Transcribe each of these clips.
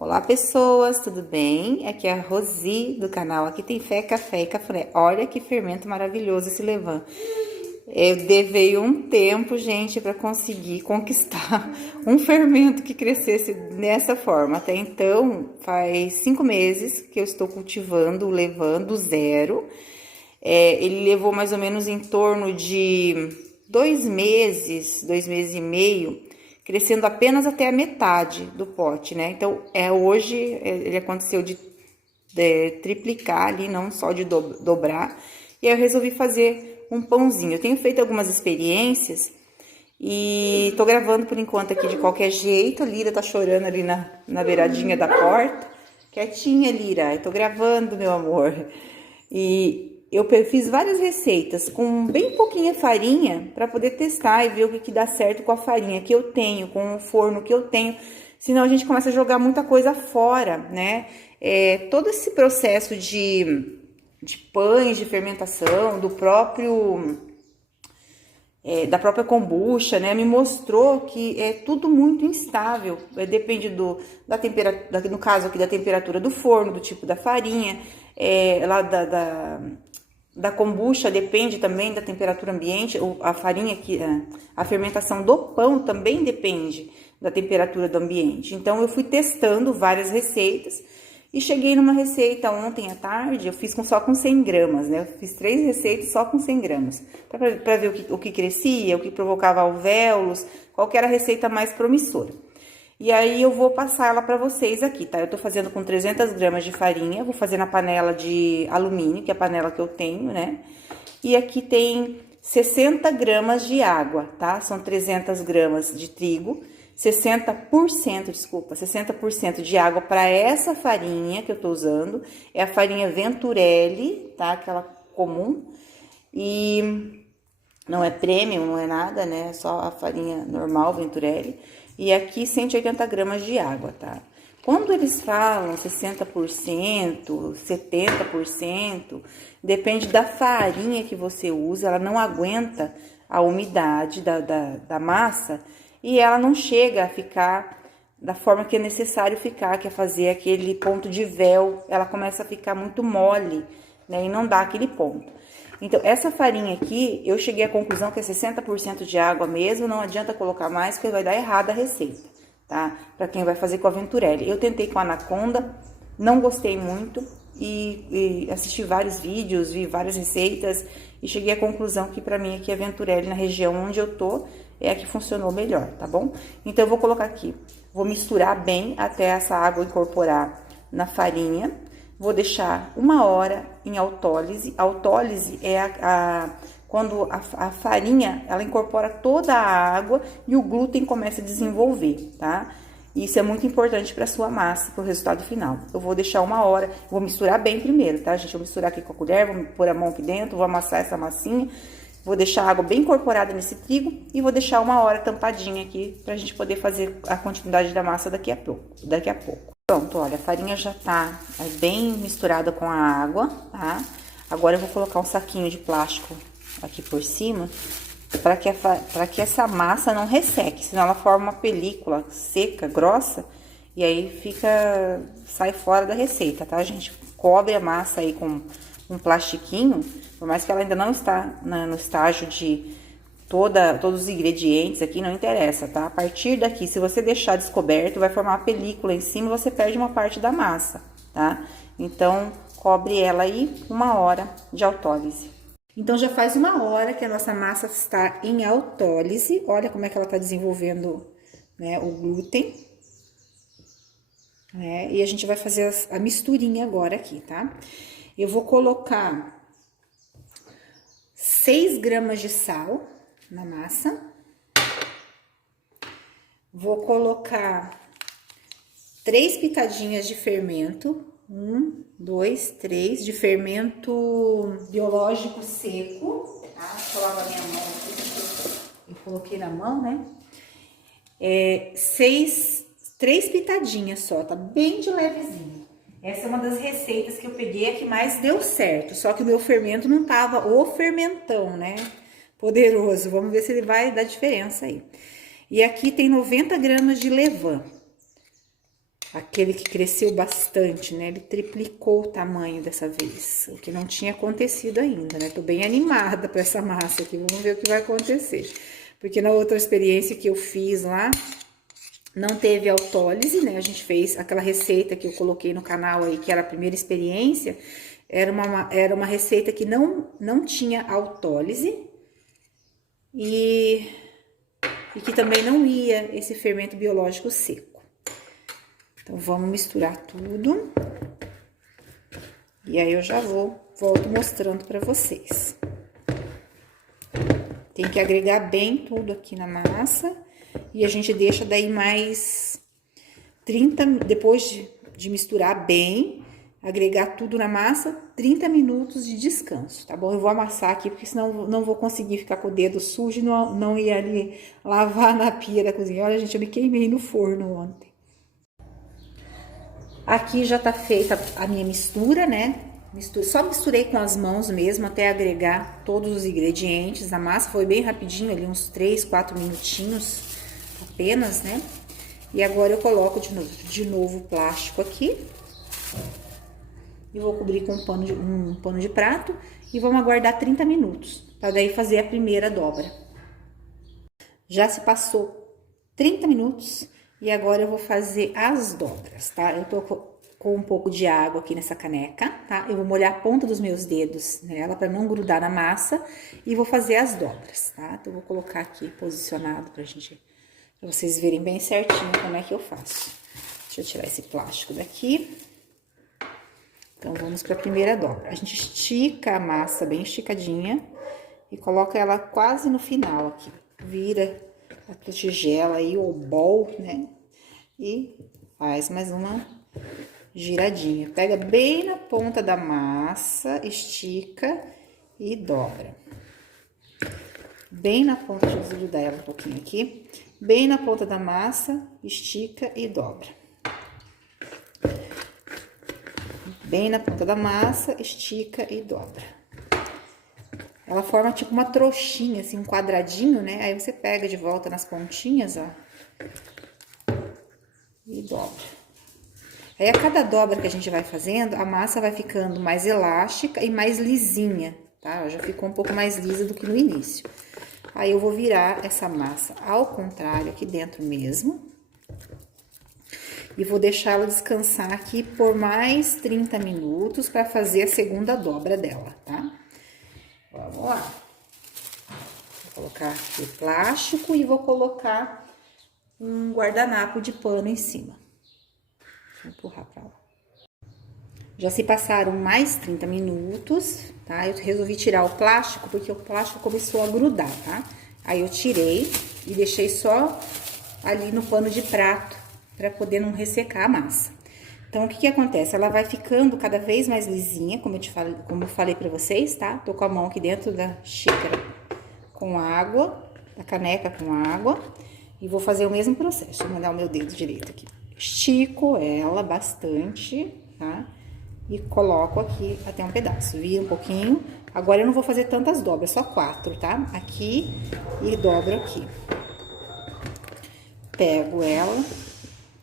Olá pessoas, tudo bem? Aqui é a Rosi do canal Aqui Tem Fé, Café e Cafuné. Olha que fermento maravilhoso esse levain. Eu levei um tempo, gente, para conseguir conquistar um fermento que crescesse nessa forma. Até então, faz 5 meses que eu estou cultivando o levain do zero. Ele levou mais ou menos em torno de 2 meses e meio, crescendo apenas até a metade do pote, né? Então, hoje ele aconteceu de triplicar ali, não só de dobrar. E aí eu resolvi fazer um pãozinho. Eu tenho feito algumas experiências e tô gravando por enquanto aqui de qualquer jeito. A Lira tá chorando ali na beiradinha da porta. Quietinha, Lira. Eu tô gravando, meu amor. E eu fiz várias receitas com bem pouquinha farinha para poder testar e ver o que dá certo com a farinha que eu tenho, com o forno que eu tenho. Senão a gente começa a jogar muita coisa fora, né? Todo esse processo de pães, de fermentação, da própria kombucha, né? Me mostrou que é tudo muito instável. Depende da temperatura, no caso aqui, da temperatura do forno, do tipo da farinha, lá da kombucha depende também da temperatura ambiente, a farinha que a fermentação do pão também depende da temperatura do ambiente. Então eu fui testando várias receitas e cheguei numa receita ontem à tarde, eu fiz só com 100 gramas, né? Eu fiz 3 receitas só com 100 gramas, para ver o que crescia, o que provocava alvéolos, qual que era a receita mais promissora. E aí eu vou passar ela para vocês aqui, tá? Eu tô fazendo com 300 gramas de farinha, vou fazer na panela de alumínio, que é a panela que eu tenho, né? E aqui tem 60 gramas de água, tá? São 300 gramas de trigo, 60% de água para essa farinha que eu tô usando. É a farinha Venturelli, tá? Aquela comum. E não é premium, não é nada, né? É só a farinha normal, Venturelli. E aqui 180 gramas de água, tá? Quando eles falam 60%, 70%, depende da farinha que você usa, ela não aguenta a umidade da massa e ela não chega a ficar da forma que é necessário ficar, que é fazer aquele ponto de véu, ela começa a ficar muito mole, né? E não dá aquele ponto. Então, essa farinha aqui, eu cheguei à conclusão que é 60% de água mesmo, não adianta colocar mais, porque vai dar errada a receita, tá? Pra quem vai fazer com a Venturelli. Eu tentei com a Anaconda, não gostei muito, e assisti vários vídeos, vi várias receitas, e cheguei à conclusão que pra mim aqui a Venturelli, na região onde eu tô, é a que funcionou melhor, tá bom? Então, eu vou colocar aqui, vou misturar bem até essa água incorporar na farinha. Vou deixar 1 hora em autólise. A autólise é quando a farinha, ela incorpora toda a água e o glúten começa a desenvolver, tá? Isso é muito importante para sua massa, para o resultado final. Eu vou deixar 1 hora, vou misturar bem primeiro, tá, gente? Vou misturar aqui com a colher, vou pôr a mão aqui dentro, vou amassar essa massinha. Vou deixar a água bem incorporada nesse trigo e vou deixar 1 hora tampadinha aqui pra gente poder fazer a continuidade da massa daqui a pouco. Pronto, olha, a farinha já tá bem misturada com a água, tá? Agora eu vou colocar um saquinho de plástico aqui por cima para que essa massa não resseque, senão ela forma uma película seca, grossa, e aí sai fora da receita, tá, gente? Cobre a massa aí com um plastiquinho, por mais que ela ainda não está no estágio de todos os ingredientes aqui, não interessa, tá? A partir daqui, se você deixar descoberto, vai formar uma película em cima e você perde uma parte da massa, tá? Então, cobre ela aí 1 hora de autólise. Então, já faz 1 hora que a nossa massa está em autólise. Olha como é que ela tá desenvolvendo, né, o glúten. Né? E a gente vai fazer a misturinha agora aqui, tá? Eu vou colocar 6 gramas de sal na massa. Vou colocar 3 pitadinhas de fermento. 1, 2, 3 de fermento biológico seco, tá? Deixa eu lavar minha mão aqui, eu coloquei na mão, né? 3 pitadinhas só, tá bem de levezinho. Essa é uma das receitas que eu peguei, a que mais deu certo. Só que o meu fermento não tava o fermentão, né? Poderoso. Vamos ver se ele vai dar diferença aí. E aqui tem 90 gramas de levain. aquele que cresceu bastante, né? Ele triplicou o tamanho dessa vez, o que não tinha acontecido ainda, né? Tô bem animada para essa massa aqui, vamos ver o que vai acontecer. Porque na outra experiência que eu fiz lá, não teve autólise, né? A gente fez aquela receita que eu coloquei no canal aí, que era a primeira experiência, era uma receita que não tinha autólise e que também não ia esse fermento biológico seco. Então, vamos misturar tudo. E aí, eu já volto mostrando pra vocês. Tem que agregar bem tudo aqui na massa. E a gente deixa daí mais 30... Depois de misturar bem, agregar tudo na massa, 30 minutos de descanso, tá bom? Eu vou amassar aqui, porque senão não vou conseguir ficar com o dedo sujo e não ir ali lavar na pia da cozinha. Olha, gente, eu me queimei no forno ontem. Aqui já tá feita a minha mistura, né? Só misturei com as mãos mesmo, até agregar todos os ingredientes. A massa foi bem rapidinho, ali uns 3, 4 minutinhos apenas, né? E agora eu coloco de novo o plástico aqui. E vou cobrir com um pano de prato e vamos aguardar 30 minutos, para daí fazer a primeira dobra. Já se passou 30 minutos e agora eu vou fazer as dobras, tá? Eu tô com um pouco de água aqui nessa caneca, tá? Eu vou molhar a ponta dos meus dedos nela para não grudar na massa e vou fazer as dobras, tá? Então, eu vou colocar aqui posicionado pra vocês verem bem certinho como é que eu faço. Deixa eu tirar esse plástico daqui. Então, vamos para a primeira dobra. A gente estica a massa bem esticadinha e coloca ela quase no final aqui. Vira a tigela aí, ou bol, né? E faz mais uma giradinha. Pega bem na ponta da massa, estica e dobra. Bem na ponta, deixa eu desgrudar ela um pouquinho aqui. Bem na ponta da massa, estica e dobra. Bem na ponta da massa, estica e dobra. Ela forma tipo uma trouxinha, assim, um quadradinho, né? Aí você pega de volta nas pontinhas, ó. E dobra. Aí, a cada dobra que a gente vai fazendo, a massa vai ficando mais elástica e mais lisinha, tá? Já ficou um pouco mais lisa do que no início. Aí, eu vou virar essa massa ao contrário, aqui dentro mesmo. E vou deixar ela descansar aqui por mais 30 minutos para fazer a segunda dobra dela, tá? Vamos lá. Vou colocar aqui o plástico e vou colocar um guardanapo de pano em cima. Vou empurrar pra lá. Já se passaram mais 30 minutos, tá? Eu resolvi tirar o plástico porque o plástico começou a grudar, tá? Aí eu tirei e deixei só ali no pano de prato, para poder não ressecar a massa. Então, o que acontece? Ela vai ficando cada vez mais lisinha, como eu falei para vocês, tá? Tô com a mão aqui dentro da xícara com água, da caneca com água, e vou fazer o mesmo processo. Vou mandar o meu dedo direito aqui. Estico ela bastante, tá? E coloco aqui até um pedaço. Vira um pouquinho. Agora, eu não vou fazer tantas dobras, só 4, tá? Aqui e dobro aqui. Pego ela.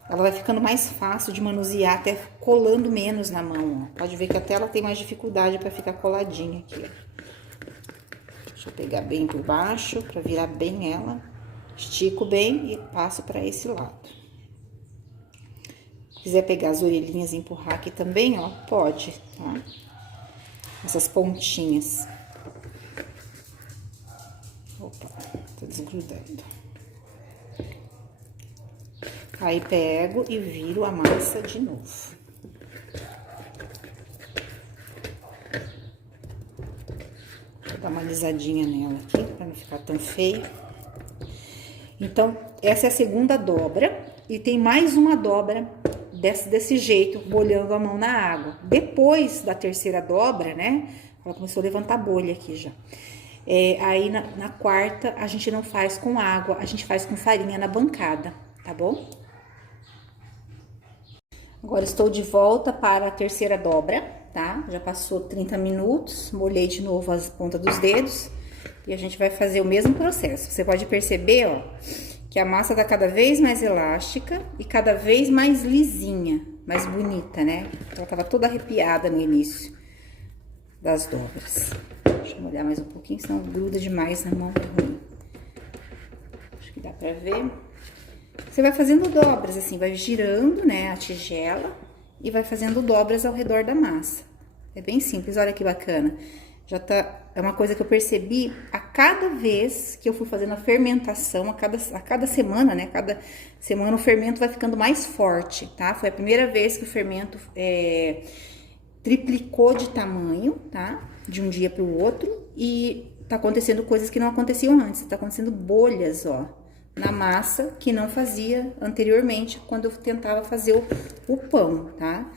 Ela vai ficando mais fácil de manusear, até colando menos na mão, ó. Pode ver que até ela tem mais dificuldade para ficar coladinha aqui, ó. Deixa eu pegar bem por baixo, para virar bem ela. Estico bem e passo para esse lado. Se quiser pegar as orelhinhas e empurrar aqui também, ó, pode, tá? Essas pontinhas. Opa, tô desgrudando. Aí, pego e viro a massa de novo. Vou dar uma alisadinha nela aqui, pra não ficar tão feio. Então, essa é a segunda dobra. E tem mais uma dobra desse jeito, molhando a mão na água. Depois da terceira dobra, né? Ela começou a levantar bolha aqui já. Aí, na quarta, a gente não faz com água, a gente faz com farinha na bancada, tá bom? Agora, estou de volta para a terceira dobra, tá? Já passou 30 minutos, molhei de novo as pontas dos dedos e a gente vai fazer o mesmo processo. Você pode perceber, ó, que a massa tá cada vez mais elástica e cada vez mais lisinha, mais bonita, né? Ela tava toda arrepiada no início das dobras. Deixa eu molhar mais um pouquinho, senão gruda demais na mão, é ruim. Acho que dá pra ver. Você vai fazendo dobras, assim, vai girando, né, a tigela e vai fazendo dobras ao redor da massa. É bem simples, olha que bacana. Já tá, é uma coisa que eu percebi a cada vez que eu fui fazendo a fermentação, a cada semana, né, cada semana o fermento vai ficando mais forte, tá? Foi a primeira vez que o fermento triplicou de tamanho, tá? De um dia pro outro e tá acontecendo coisas que não aconteciam antes, tá acontecendo bolhas, ó, na massa que não fazia anteriormente quando eu tentava fazer o pão, tá?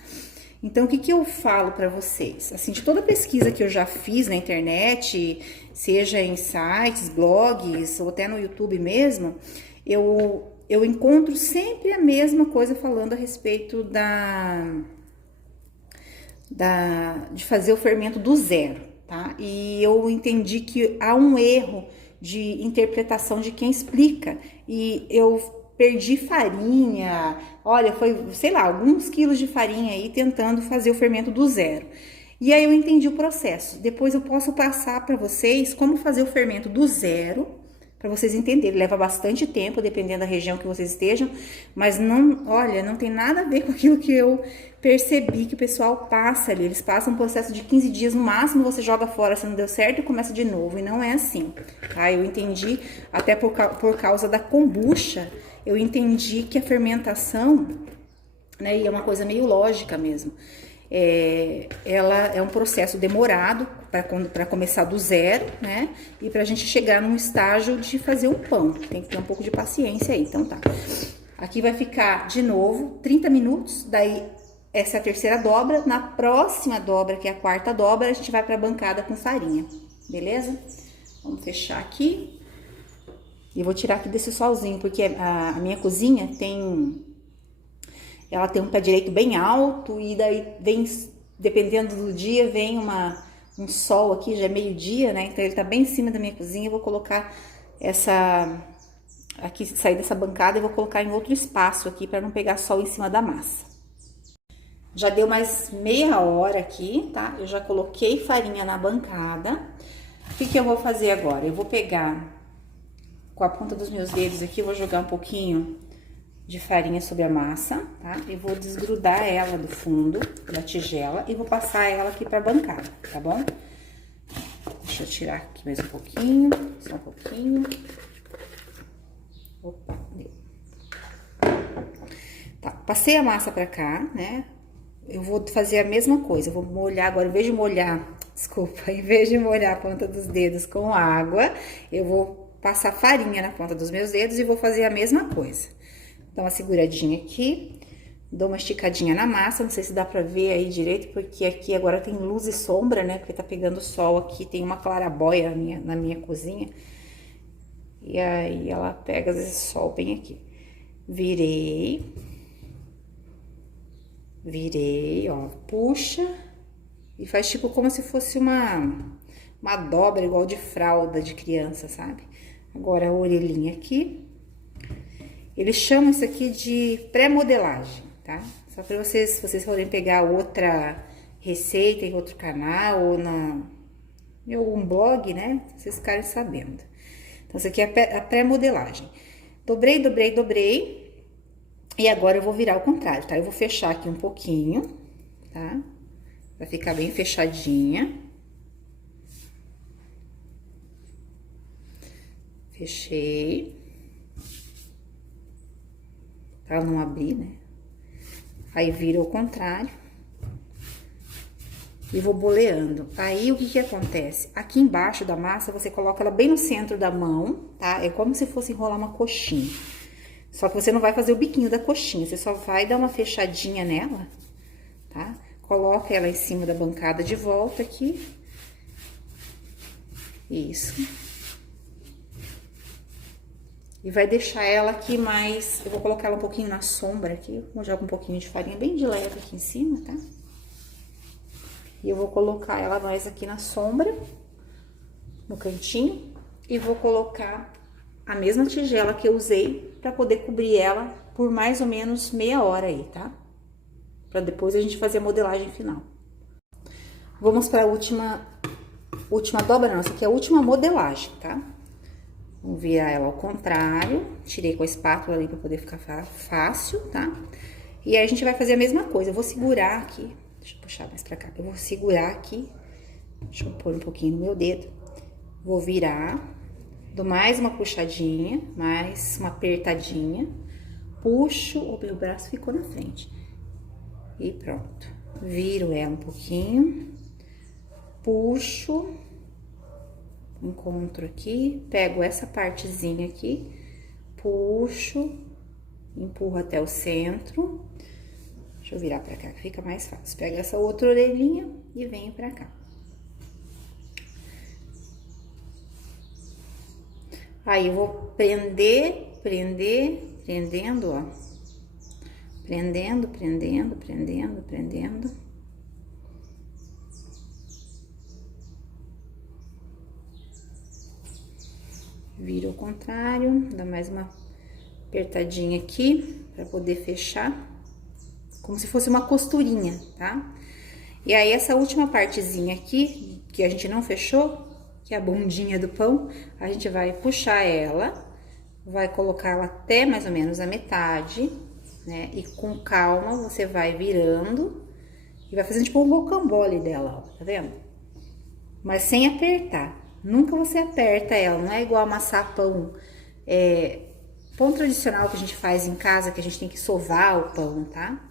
Então, o que que eu falo pra vocês? Assim, de toda a pesquisa que eu já fiz na internet, seja em sites, blogs, ou até no YouTube mesmo, eu encontro sempre a mesma coisa falando a respeito de fazer o fermento do zero, tá? E eu entendi que há um erro de interpretação de quem explica, e eu perdi farinha, olha, foi, sei lá, alguns quilos de farinha aí tentando fazer o fermento do zero. E aí eu entendi o processo. Depois eu posso passar para vocês como fazer o fermento do zero, para vocês entenderem. Leva bastante tempo, dependendo da região que vocês estejam, mas não, olha, não tem nada a ver com aquilo que eu percebi que o pessoal passa ali. Eles passam um processo de 15 dias no máximo, você joga fora se não deu certo e começa de novo. E não é assim, tá? Eu entendi, até por causa da kombucha, eu entendi que a fermentação, né, e é uma coisa meio lógica mesmo, ela é um processo demorado para começar do zero, né? E pra gente chegar num estágio de fazer um pão. Tem que ter um pouco de paciência aí, então tá. Aqui vai ficar de novo 30 minutos, daí essa é a terceira dobra. Na próxima dobra, que é a quarta dobra, a gente vai pra bancada com farinha, beleza? Vamos fechar aqui. E vou tirar aqui desse solzinho, porque a minha cozinha ela tem um pé direito bem alto e daí vem, dependendo do dia, vem um sol aqui, já é meio-dia, né? Então ele tá bem em cima da minha cozinha. Eu vou colocar aqui, sair dessa bancada e vou colocar em outro espaço aqui para não pegar sol em cima da massa. Já deu mais meia hora aqui, tá? Eu já coloquei farinha na bancada. O que que eu vou fazer agora? Eu vou pegar com a ponta dos meus dedos aqui, eu vou jogar um pouquinho de farinha sobre a massa, tá? E vou desgrudar ela do fundo da tigela e vou passar ela aqui pra bancada, tá bom? Deixa eu tirar aqui mais um pouquinho, só um pouquinho. Opa, deu. Tá, passei a massa pra cá, né? Eu vou fazer a mesma coisa, eu vou molhar agora, em vez de molhar a ponta dos dedos com água, eu vou passar farinha na ponta dos meus dedos e vou fazer a mesma coisa. Dá uma seguradinha aqui, dou uma esticadinha na massa, não sei se dá pra ver aí direito, porque aqui agora tem luz e sombra, né, porque tá pegando sol aqui, tem uma clarabóia na minha cozinha, e aí ela pega esse sol bem aqui. Virei, ó, puxa, e faz tipo como se fosse uma dobra igual de fralda de criança, sabe? Agora a orelhinha aqui. Eles chamam isso aqui de pré-modelagem, tá? Só para vocês, se vocês forem pegar outra receita em outro canal ou em algum blog, né? Vocês ficarem sabendo. Então, isso aqui é a pré-modelagem. Dobrei. E agora eu vou virar ao contrário, tá? Eu vou fechar aqui um pouquinho, tá? Vai ficar bem fechadinha. Fechei. Pra não abrir, né? Aí vira ao contrário. E vou boleando. Aí, o que que acontece? Aqui embaixo da massa, você coloca ela bem no centro da mão, tá? É como se fosse enrolar uma coxinha. Só que você não vai fazer o biquinho da coxinha, você só vai dar uma fechadinha nela, tá? Coloca ela em cima da bancada de volta aqui. Isso. E vai deixar ela aqui mais... Eu vou colocar ela um pouquinho na sombra aqui. Vou jogar um pouquinho de farinha bem de leve aqui em cima, tá? E eu vou colocar ela mais aqui na sombra, no cantinho. E vou colocar a mesma tigela que eu usei para poder cobrir ela por mais ou menos meia hora aí, tá? Para depois a gente fazer a modelagem final. Vamos para a última dobra, não, essa aqui é a última modelagem, tá? Vou virar ela ao contrário, tirei com a espátula ali para poder ficar fácil, tá? E aí a gente vai fazer a mesma coisa, eu vou segurar aqui, deixa eu puxar mais pra cá, eu vou segurar aqui, deixa eu pôr um pouquinho no meu dedo, vou virar, dou mais uma puxadinha, mais uma apertadinha, puxo, o meu braço ficou na frente, e pronto. Viro ela um pouquinho, puxo, encontro aqui, pego essa partezinha aqui, puxo, empurro até o centro. Deixa eu virar pra cá que fica mais fácil. Pego essa outra orelhinha e venho pra cá. Aí eu vou prendendo, ó. Prendendo. Viro ao contrário, dá mais uma apertadinha aqui pra poder fechar. Como se fosse uma costurinha, tá? E aí, essa última partezinha aqui, que a gente não fechou, que é a bundinha do pão, a gente vai puxar ela, vai colocar ela até mais ou menos a metade, né? E com calma, você vai virando e vai fazendo tipo um rocambole dela, ó, tá vendo? Mas sem apertar. Nunca você aperta ela, não é igual amassar pão. Pão tradicional que a gente faz em casa, que a gente tem que sovar o pão, tá?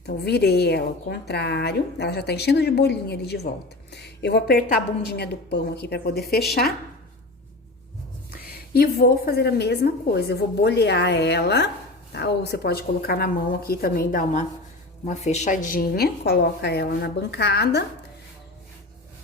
Então, virei ela ao contrário, ela já tá enchendo de bolinha ali de volta. Eu vou apertar a bundinha do pão aqui pra poder fechar. E vou fazer a mesma coisa, eu vou bolear ela, tá? Ou você pode colocar na mão aqui também, dar uma fechadinha, coloca ela na bancada,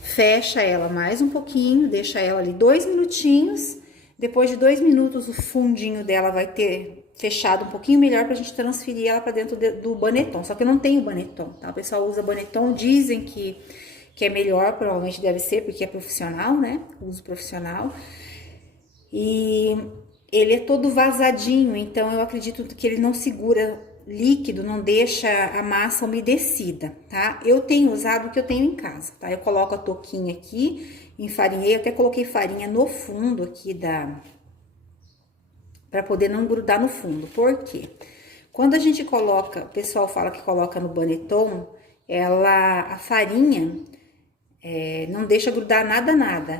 fecha ela mais um pouquinho, deixa ela ali 2 minutinhos. Depois de 2 minutos, o fundinho dela vai ter fechado um pouquinho melhor pra gente transferir ela pra dentro do baneton. Só que eu não tenho baneton, tá? O pessoal usa baneton, dizem que é melhor, provavelmente deve ser, porque é profissional, né? Uso profissional. E ele é todo vazadinho, então eu acredito que ele não segura líquido, não deixa a massa umedecida, tá? Eu tenho usado o que eu tenho em casa, tá? Eu coloco a touquinha aqui, enfarinhei, até coloquei farinha no fundo aqui para poder não grudar no fundo. Por quê? Quando a gente coloca, o pessoal fala que coloca no baneton, a farinha não deixa grudar nada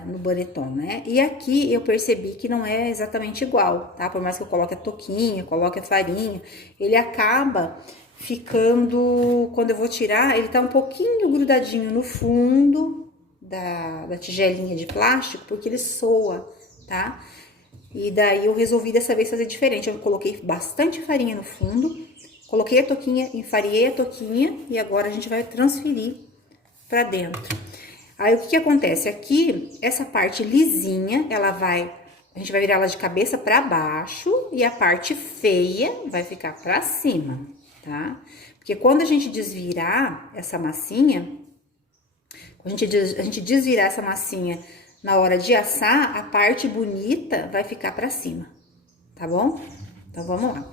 no baneton, né? E aqui eu percebi que não é exatamente igual, tá? Por mais que eu coloque a touquinha, coloque a farinha, ele acaba ficando, quando eu vou tirar, ele tá um pouquinho grudadinho no fundo da tigelinha de plástico, porque ele soa, tá? E daí eu resolvi dessa vez fazer diferente. Eu coloquei bastante farinha no fundo, coloquei a touquinha, enfarinhei a touquinha e agora a gente vai transferir pra dentro. Aí o que acontece? Aqui, essa parte lisinha, a gente vai virar ela de cabeça pra baixo e a parte feia vai ficar pra cima, tá? Porque quando a gente desvirar essa massinha, quando a gente desvirar essa massinha na hora de assar, a parte bonita vai ficar pra cima, tá bom? Então, vamos lá.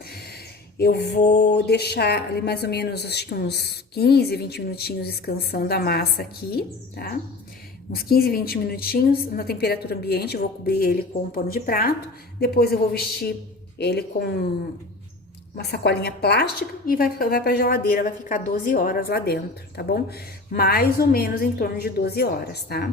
Eu vou deixar ali mais ou menos, acho que uns 15, 20 minutinhos descansando a massa aqui, tá? Uns 15, 20 minutinhos na temperatura ambiente, eu vou cobrir ele com um pano de prato. Depois eu vou vestir ele com uma sacolinha plástica e vai pra geladeira, vai ficar 12 horas lá dentro, tá bom? Mais ou menos em torno de 12 horas, tá?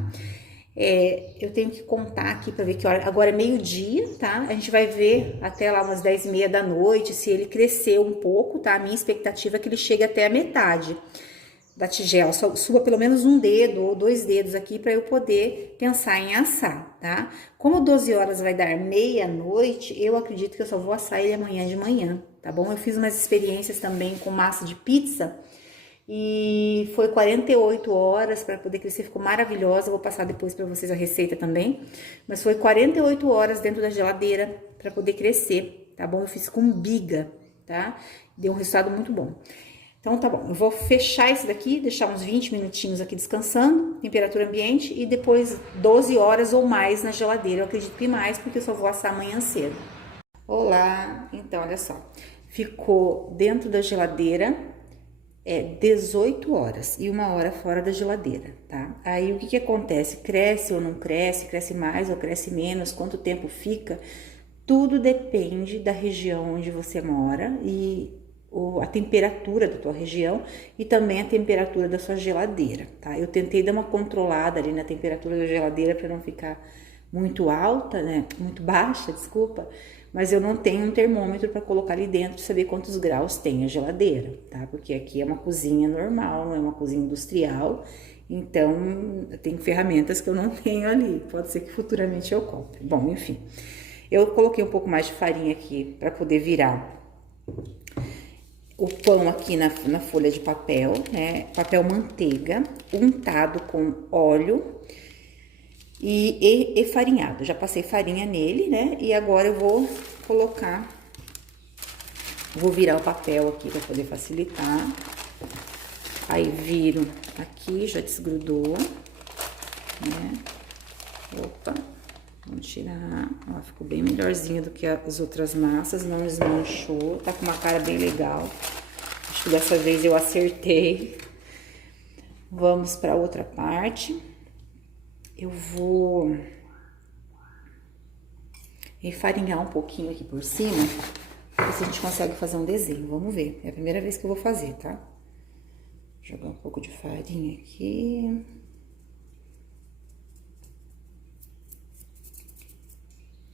Eu tenho que contar aqui pra ver que hora. Agora é meio-dia, tá? A gente vai ver até lá umas 10h30 da noite se ele cresceu um pouco, tá? A minha expectativa é que ele chegue até a metade da tigela, suba pelo menos um dedo ou 2 dedos aqui pra eu poder pensar em assar, tá? Como 12 horas vai dar meia-noite, eu acredito que eu só vou assar ele amanhã de manhã, tá bom? Eu fiz umas experiências também com massa de pizza e foi 48 horas para poder crescer, ficou maravilhosa. Eu vou passar depois para vocês a receita também, mas foi 48 horas dentro da geladeira para poder crescer, tá bom? Eu fiz com biga, tá? Deu um resultado muito bom. Então tá bom, eu vou fechar esse daqui, deixar uns 20 minutinhos aqui descansando, temperatura ambiente, e depois 12 horas ou mais na geladeira. Eu acredito que mais, porque eu só vou assar amanhã cedo. Olá, então olha só, ficou dentro da geladeira 18 horas e 1 hora fora da geladeira, tá? Aí o que que acontece? Cresce ou não cresce, cresce mais ou cresce menos, quanto tempo fica? Tudo depende da região onde você mora e a temperatura da tua região e também a temperatura da sua geladeira, tá? Eu tentei dar uma controlada ali na temperatura da geladeira para não ficar muito alta, né? Muito baixa, desculpa, mas eu não tenho um termômetro para colocar ali dentro e saber quantos graus tem a geladeira, tá? Porque aqui é uma cozinha normal, não é uma cozinha industrial, então eu tenho ferramentas que eu não tenho ali, pode ser que futuramente eu compre. Bom, enfim, eu coloquei um pouco mais de farinha aqui para poder virar o pão aqui na folha de papel, né? Papel manteiga, untado com óleo e farinhado. Já passei farinha nele, né? E agora eu vou virar o papel aqui para poder facilitar. Aí viro aqui, já desgrudou, né? Opa, vamos tirar. Ó, ficou bem melhorzinho do que as outras massas, não desmanchou, tá com uma cara bem legal. Acho que dessa vez eu acertei. Vamos para outra parte. Eu vou enfarinhar um pouquinho aqui por cima, pra ver se a gente consegue fazer um desenho. Vamos ver, é a primeira vez que eu vou fazer, tá? Jogar um pouco de farinha aqui.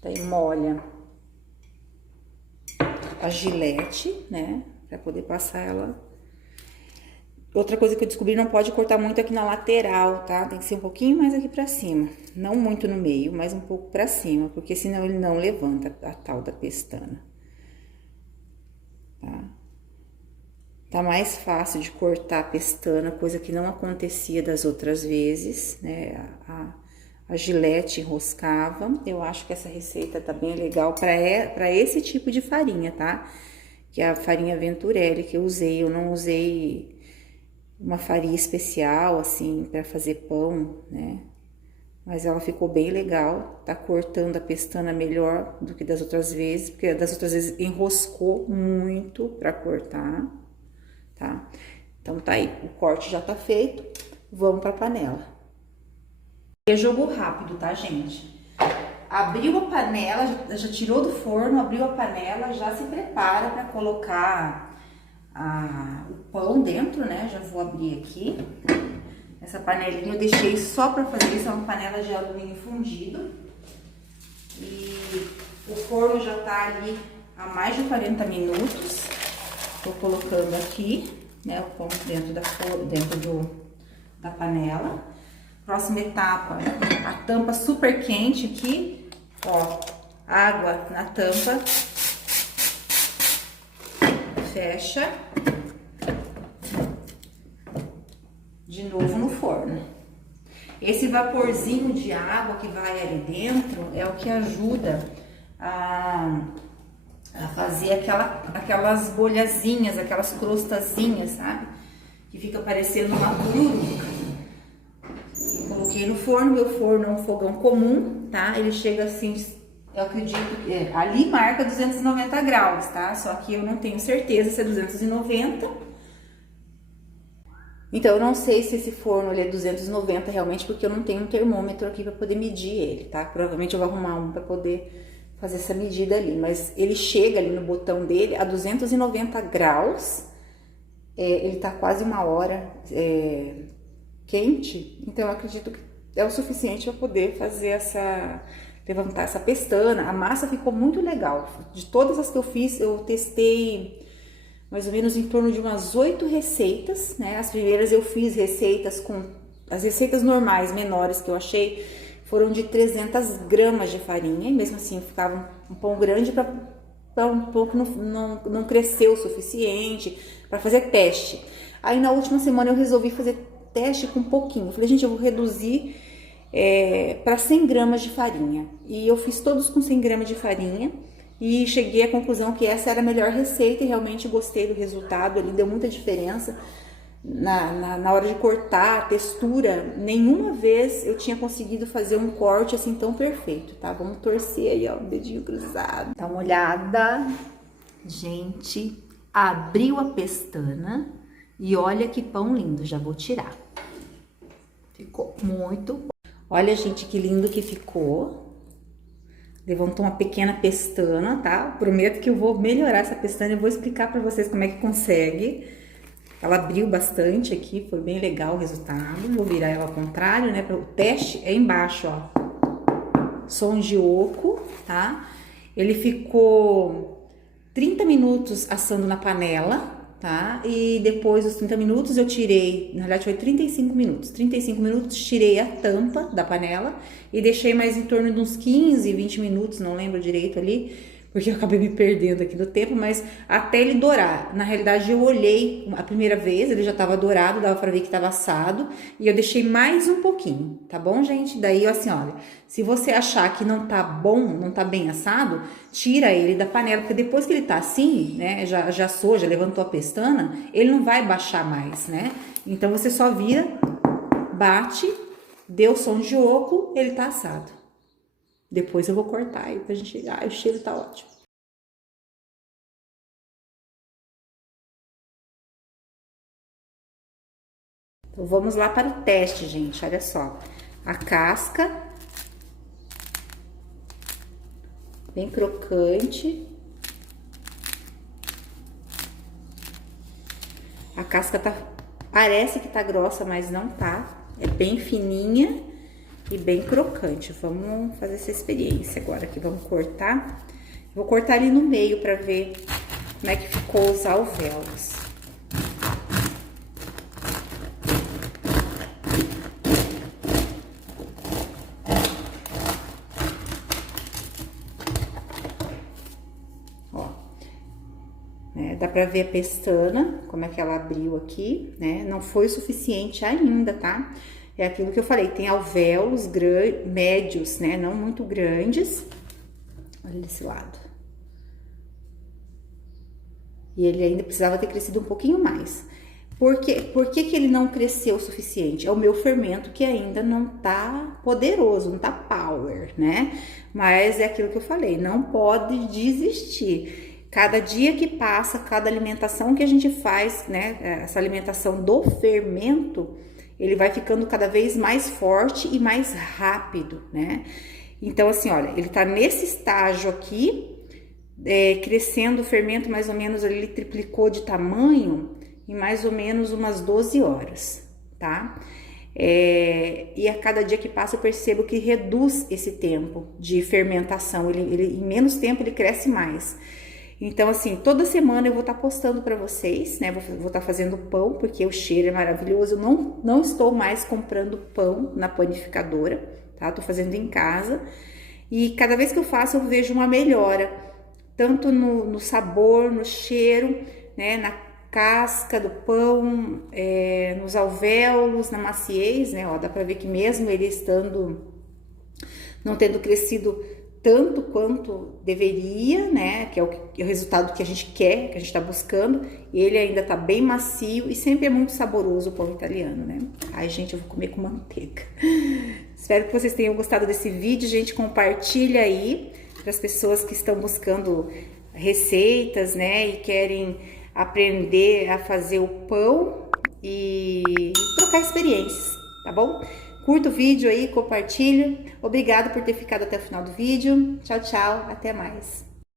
Daí molha a gilete, né? Pra poder passar ela. Outra coisa que eu descobri, não pode cortar muito aqui na lateral, tá? Tem que ser um pouquinho mais aqui pra cima. Não muito no meio, mas um pouco pra cima, porque senão ele não levanta a tal da pestana. Tá? Tá mais fácil de cortar a pestana, coisa que não acontecia das outras vezes, né? A gilete enroscava. Eu acho que essa receita tá bem legal pra esse tipo de farinha, tá? Que é a farinha Venturelli que eu usei. Eu não usei uma farinha especial, assim, para fazer pão, né? Mas ela ficou bem legal, tá cortando a pestana melhor do que das outras vezes, porque das outras vezes enroscou muito para cortar, tá? Então tá aí, o corte já tá feito, vamos pra panela. É jogo rápido, tá, gente? Abriu a panela, já tirou do forno, abriu a panela, já se prepara para colocar o pão dentro, né? Já vou abrir aqui. Essa panelinha eu deixei só para fazer isso, é uma panela de alumínio fundido. E o forno já tá ali há mais de 40 minutos. Tô colocando aqui, né, o pão dentro da panela. Próxima etapa, a tampa super quente aqui, ó, água na tampa. Fecha. De novo no forno. Esse vaporzinho de água que vai ali dentro é o que ajuda a fazer aquelas bolhazinhas, aquelas crostazinhas, sabe? Que fica parecendo uma pururuca. Coloquei no forno, meu forno é um fogão comum, tá? Ele chega assim, eu acredito que ali marca 290 graus, tá? Só que eu não tenho certeza se é 290. Então, eu não sei se esse forno ele é 290 realmente, porque eu não tenho um termômetro aqui para poder medir ele, tá? Provavelmente eu vou arrumar um para poder fazer essa medida ali, mas ele chega ali no botão dele a 290 graus, ele tá quase 1 hora quente, então eu acredito que é o suficiente para poder fazer levantar essa pestana. A massa ficou muito legal, de todas as que eu fiz, eu testei mais ou menos em torno de umas 8 receitas, né? As primeiras eu fiz receitas as receitas normais, menores que eu achei, foram de 300 gramas de farinha, e mesmo assim ficava um pão grande para um pouco não crescer o suficiente, para fazer teste. Aí na última semana eu resolvi fazer teste com um pouquinho, eu falei, gente, eu vou reduzir para 100 gramas de farinha, e eu fiz todos com 100 gramas de farinha, e cheguei à conclusão que essa era a melhor receita e realmente gostei do resultado. Ele deu muita diferença na hora de cortar, a textura. Nenhuma vez eu tinha conseguido fazer um corte assim tão perfeito, tá? Vamos torcer aí, ó, o dedinho cruzado. Dá uma olhada, gente, abriu a pestana e olha que pão lindo, já vou tirar. Ficou muito bom. Olha, gente, que lindo que ficou. Levantou uma pequena pestana, tá? Prometo que eu vou melhorar essa pestana e vou explicar pra vocês como é que consegue. Ela abriu bastante aqui, foi bem legal o resultado. Vou virar ela ao contrário, né? O teste é embaixo, ó. Som de oco, tá? Ele ficou 30 minutos assando na panela, tá? E depois dos 30 minutos eu tirei, na verdade foi 35 minutos. 35 minutos tirei a tampa da panela e deixei mais em torno de uns 15, 20 minutos, não lembro direito ali, porque eu acabei me perdendo aqui no tempo, mas até ele dourar. Na realidade eu olhei a primeira vez, ele já tava dourado, dava pra ver que tava assado, e eu deixei mais um pouquinho, tá bom, gente? Daí, assim, olha, se você achar que não tá bom, não tá bem assado, tira ele da panela, porque depois que ele tá assim, né, já assou, já levantou a pestana, ele não vai baixar mais, né? Então você só vira, bate, deu som de oco, ele tá assado. Depois eu vou cortar aí pra gente... Ah, o cheiro tá ótimo. Então, vamos lá para o teste, gente. Olha só. A casca. Bem crocante. A casca tá... Parece que tá grossa, mas não tá. É bem fininha e bem crocante. Vamos fazer essa experiência agora aqui. Vamos cortar. Vou cortar ali no meio pra ver como é que ficou os alvéolos. Ó, né, dá pra ver a pestana, como é que ela abriu aqui, né? Não foi o suficiente ainda, tá? É aquilo que eu falei, tem alvéolos médios, né? Não muito grandes. Olha desse lado. E ele ainda precisava ter crescido um pouquinho mais. Por que ele não cresceu o suficiente? É o meu fermento que ainda não tá poderoso, não tá power, né? Mas é aquilo que eu falei, não pode desistir. Cada dia que passa, cada alimentação que a gente faz, né? Essa alimentação do fermento, ele vai ficando cada vez mais forte e mais rápido, né? Então, assim, olha, ele tá nesse estágio aqui, crescendo o fermento mais ou menos, ele triplicou de tamanho em mais ou menos umas 12 horas, tá? E a cada dia que passa eu percebo que reduz esse tempo de fermentação, em menos tempo ele cresce mais. Então, assim, toda semana eu vou estar postando para vocês, né? Vou estar fazendo pão, porque o cheiro é maravilhoso. Eu não estou mais comprando pão na panificadora, tá? Tô fazendo em casa. E cada vez que eu faço, eu vejo uma melhora, tanto no sabor, no cheiro, né? Na casca do pão, nos alvéolos, na maciez, né? Ó, dá pra ver que mesmo ele não tendo crescido tanto quanto deveria, né, que é o resultado que a gente quer, que a gente tá buscando, ele ainda tá bem macio e sempre é muito saboroso o pão italiano, né? Ai, gente, eu vou comer com manteiga. Espero que vocês tenham gostado desse vídeo, gente, compartilha aí para as pessoas que estão buscando receitas, né, e querem aprender a fazer o pão e trocar experiências, tá bom? Curta o vídeo aí, compartilha. Obrigado por ter ficado até o final do vídeo. Tchau, tchau. Até mais.